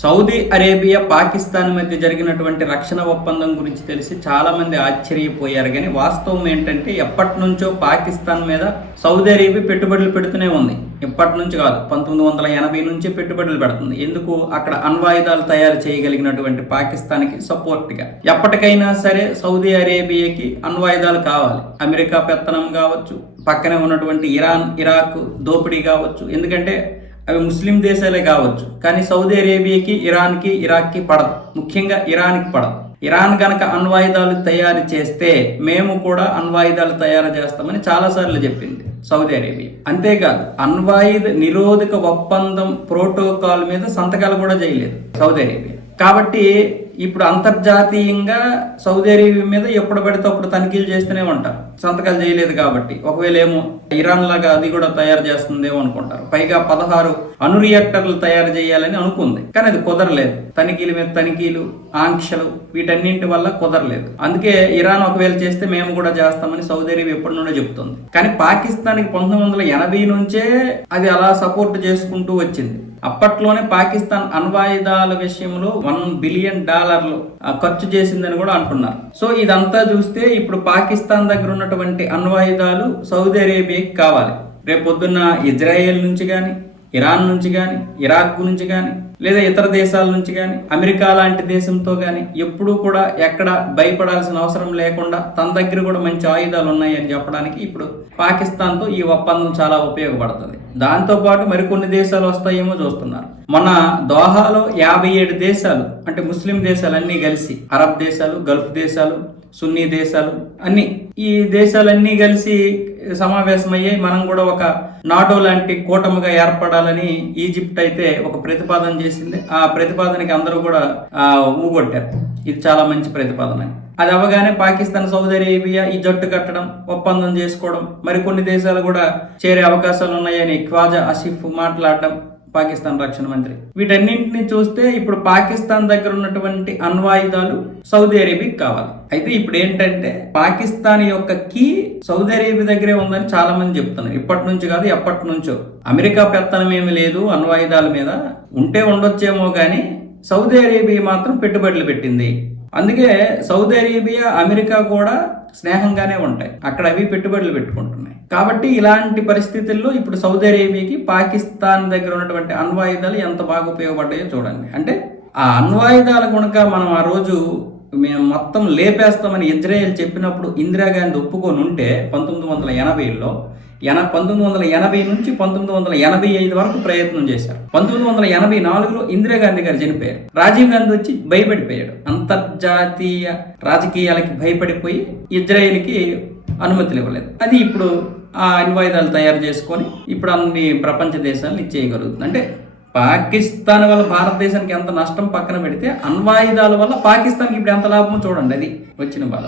Saudi Arabia Pakistan మధ్య జరిగినటువంటి రక్షణ ఒప్పందం గురించి తెలిసి చాలామంది ఆశ్చర్యపోయారు. కానీ వాస్తవం ఏంటంటే ఎప్పటి నుంచో పాకిస్తాన్ మీద సౌదీ అరేబియా పెట్టుబడులు పెడుతూనే ఉంది. ఎప్పటి నుంచి కాదు పంతొమ్మిది వందల ఎనభై నుంచి పెట్టుబడులు పెడుతుంది. ఎందుకు? అక్కడ అణ్వాయుధాలు తయారు చేయగలిగినటువంటి పాకిస్తాన్కి సపోర్ట్గా. ఎప్పటికైనా సరే సౌదీ అరేబియాకి అణ్వాయుధాలు కావాలి. అమెరికా పెత్తనం కావచ్చు పక్కనే ఉన్నటువంటి ఇరాన్ ఇరాక్ దోపిడీ కావచ్చు. ఎందుకంటే అవి ముస్లిం దేశాలే కావచ్చు కానీ సౌదీ అరేబియాకి ఇరాన్కి ఇరాక్కి పడదు. ముఖ్యంగా ఇరాన్కి పడదు. ఇరాన్ గనక అణ్వాయుధాలు తయారు చేస్తే మేము కూడా అణ్వాయుధాలు తయారు చేస్తామని చాలాసార్లు చెప్పింది సౌదీ అరేబియా. అంతేకాదు అణ్వాయుధ నిరోధక ఒప్పందం ప్రోటోకాల్ మీద సంతకాలు కూడా చేయలేదు సౌదీ అరేబియా. కాబట్టి ఇప్పుడు అంతర్జాతీయంగా సౌదీ అరేబియా మీద ఎప్పుడు పడితే అప్పుడు తనిఖీలు చేస్తూనే ఉంటారు. సంతకాలు చేయలేదు కాబట్టి. ఒకవేళ ఏమో ఇరాన్ లాగా అది కూడా తయారు చేస్తుందేమో అనుకుంటారు. పైగా పదహారు అణు రియాక్టర్లు తయారు చేయాలని అనుకుంది. కానీ అది కుదరలేదు. తనిఖీల మీద తనిఖీలు ఆంక్షలు వీటన్నింటి వల్ల కుదరలేదు. అందుకే ఇరాన్ ఒకవేళ చేస్తే మేము కూడా చేస్తామని సౌదీ అరేబియా ఎప్పటి నుండో చెబుతుంది. కానీ పాకిస్తాన్కి పంతొమ్మిది వందల ఎనభై నుంచే అది అలా సపోర్ట్ చేసుకుంటూ వచ్చింది. అప్పట్లోనే పాకిస్తాన్ అణ్వాయుధాల విషయంలో వన్ బిలియన్ డాలర్ డాలర్లు ఆ, ఖర్చు చేసిందని కూడా అంటున్నారు సో ఇదంతా చూస్తే ఇప్పుడు పాకిస్తాన్ దగ్గర ఉన్నటువంటి అణ్వాయుధాలు సౌదీ అరేబియాకి కావాలి. రేపు పొద్దున్న ఇజ్రాయెల్ నుంచి కానీ ఇరాన్ నుంచి కానీ ఇరాక్ నుంచి కానీ లేదా ఇతర దేశాల నుంచి కానీ అమెరికా లాంటి దేశంతో కానీ ఎప్పుడూ కూడా ఎక్కడ భయపడాల్సిన అవసరం లేకుండా తన దగ్గర కూడా మంచి ఆయుధాలు ఉన్నాయని చెప్పడానికి ఇప్పుడు పాకిస్తాన్తో ఈ ఒప్పందం చాలా ఉపయోగపడుతుంది. దాంతోపాటు మరికొన్ని దేశాలు వస్తాయేమో చూస్తున్నారు. మన దోహాలో యాభై ఏడు దేశాలు అంటే ముస్లిం దేశాలు అన్నీ కలిసి అరబ్ దేశాలు గల్ఫ్ దేశాలు సున్నీ దేశాలు అన్ని. ఈ దేశాలన్నీ కలిసి సమావేశమయ్యాయి మనం కూడా ఒక నాటో లాంటి కూటమిగా ఏర్పడాలని ఈజిప్ట్ అయితే ఒక ప్రతిపాదన చేసింది. ఆ ప్రతిపాదనకి అందరూ కూడా ఊగొట్టారు. ఇది చాలా మంచి ప్రతిపాదన అది అవగానే పాకిస్తాన్ సౌదీ అరేబియా ఈ జట్టు కట్టడం ఒప్పందం చేసుకోవడం మరికొన్ని దేశాలు కూడా చేరే అవకాశాలు ఉన్నాయని ఖ్వాజా ఆసిఫ్ మాట్లాడడం పాకిస్తాన్ రక్షణ మంత్రి. వీటన్నింటిని చూస్తే ఇప్పుడు పాకిస్తాన్ దగ్గర ఉన్నటువంటి అణ్వాయుధాలు సౌదీ అరేబియాకి కావాలి. అయితే ఇప్పుడు ఏంటంటే పాకిస్తాన్ యొక్క కీ సౌదీ అరేబియా దగ్గరే ఉందని చాలా మంది చెప్తున్నారు. ఇప్పటి నుంచి కాదు ఎప్పటి నుంచో. అమెరికా పెత్తనం ఏమి లేదు అణ్వాయుధాల మీద ఉంటే ఉండొచ్చేమో కానీ సౌదీ అరేబియా మాత్రం పెట్టుబడులు పెట్టింది. అందుకే సౌదీ అరేబియా అమెరికా కూడా స్నేహంగానే ఉంటాయి. అక్కడ అవి పెట్టుబడులు పెట్టుకుంటున్నాయి. కాబట్టి ఇలాంటి పరిస్థితుల్లో ఇప్పుడు సౌదీ అరేబియాకి పాకిస్తాన్ దగ్గర ఉన్నటువంటి అణ్వాయుధాలు ఎంత బాగా ఉపయోగపడ్డాయో చూడండి. అంటే ఆ అణ్వాయుధాల కనుక మనం ఆ రోజు మేము మొత్తం లేపేస్తామని ఇజ్రాయెల్ చెప్పినప్పుడు ఇందిరాగాంధీ ఒప్పుకొని ఉంటే పంతొమ్మిది వందల ఎనభైలో ఎన పంతొమ్మిది వందల ఎనభై నుంచి పంతొమ్మిది వందల ఎనభై ఐదు వరకు ప్రయత్నం చేశారు. పంతొమ్మిది వందల ఎనభై నాలుగులో ఇందిరాగాంధీ గారు చనిపోయారు. రాజీవ్ గాంధీ వచ్చి భయపడిపోయాడు. అంతర్జాతీయ రాజకీయాలకి భయపడిపోయి ఇజ్రాయెల్కి అనుమతులు ఇవ్వలేదు. అది ఇప్పుడు ఆ అణ్వాయుధాలు తయారు చేసుకొని ఇప్పుడు అన్ని ప్రపంచ దేశాలను ఇచ్చేయగలుగుతుంది. అంటే పాకిస్తాన్ వల్ల భారతదేశానికి ఎంత నష్టం పక్కన పెడితే అణ్వాయుధాల వల్ల పాకిస్తాన్కి ఇప్పుడు ఎంత లాభమో చూడండి. అది వచ్చిన బాధ.